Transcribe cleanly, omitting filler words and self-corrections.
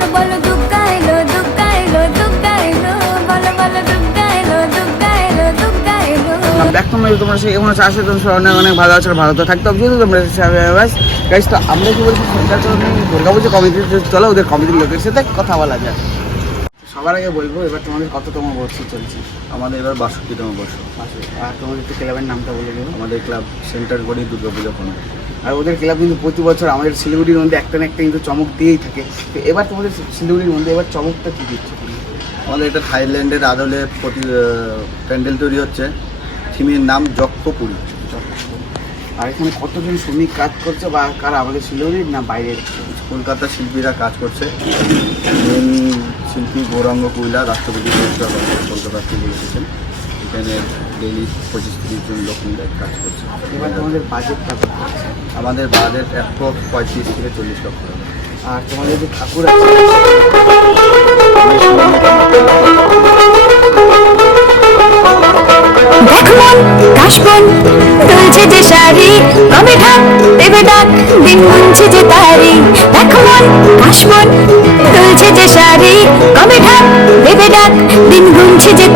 বলো বলো দুগ্গা এলো দুগ্গা এলো দুগ্গা এলো বলো বলো দুগ্গা এলো দুগ্গা এলো দুগ্গা এলো। ব্যাক তোমরা তোমরা সেই কেমন আছে আসলে তোমরা অনেক অনেক ভালো আছো, ভালো তো থাকতে হবে যেহেতু তোমরা গাইস। তো আমরা কি বলছি সেন্টার দুর্গাপুজো কমিটির, চলো ওদের কমিটির লোকের সাথে কথা বলা যায়। সবার আগে বলবো এবার তোমাদের কততম বর্ষ চলছে? আমাদের এবার 62তম বর্ষ। আর তোমাদের একটু ক্লাবের নামটা বলে দেবো। আমাদের ক্লাব সেন্টার করি দুর্গাপুজো কমিটি। আর ওদের ক্লাব কিন্তু প্রতি বছর আমাদের শিলিগুড়ির মধ্যে একটা না একটা কিন্তু চমক দিয়েই থাকে। তো এবার তোমাদের শিলিগুড়ির মধ্যে এবার চমকটা কী দিচ্ছে? আমাদের এটা থাইল্যান্ডের আদলে প্যান্ডেল তৈরি হচ্ছে, থিমের নাম যক্ষপুরী। আর এখানে কতজন শ্রমিক কাজ করছে বা কারা আমাদের শিলিগুড়ির না বাইরের? কলকাতার শিল্পীরা কাজ করছে। মেন শিল্পী গৌরাঙ্গ কুইলা রাষ্ট্রপতি পুরস্কার কলকাতা থেকে এসেছেন। এখানে ডেইলি 25-30 জন লোক মিলে কাজ করছে। এবার তোমাদের বাজেটটা কত আছে? আমাদের বাজেট 35 থেকে 40 লক্ষ টাকা। আর তোমাদের যে ঠাকুর আছে দেখমন কাশবন দুলছে যে শাড়ি কবে ঢাক দেবে ডাক দিন গুনছে যে তারি। দেখমন কাশবন দুলছে যে শাড়ি কবে ঢাক দেবে ডাক দিন গুনছে যে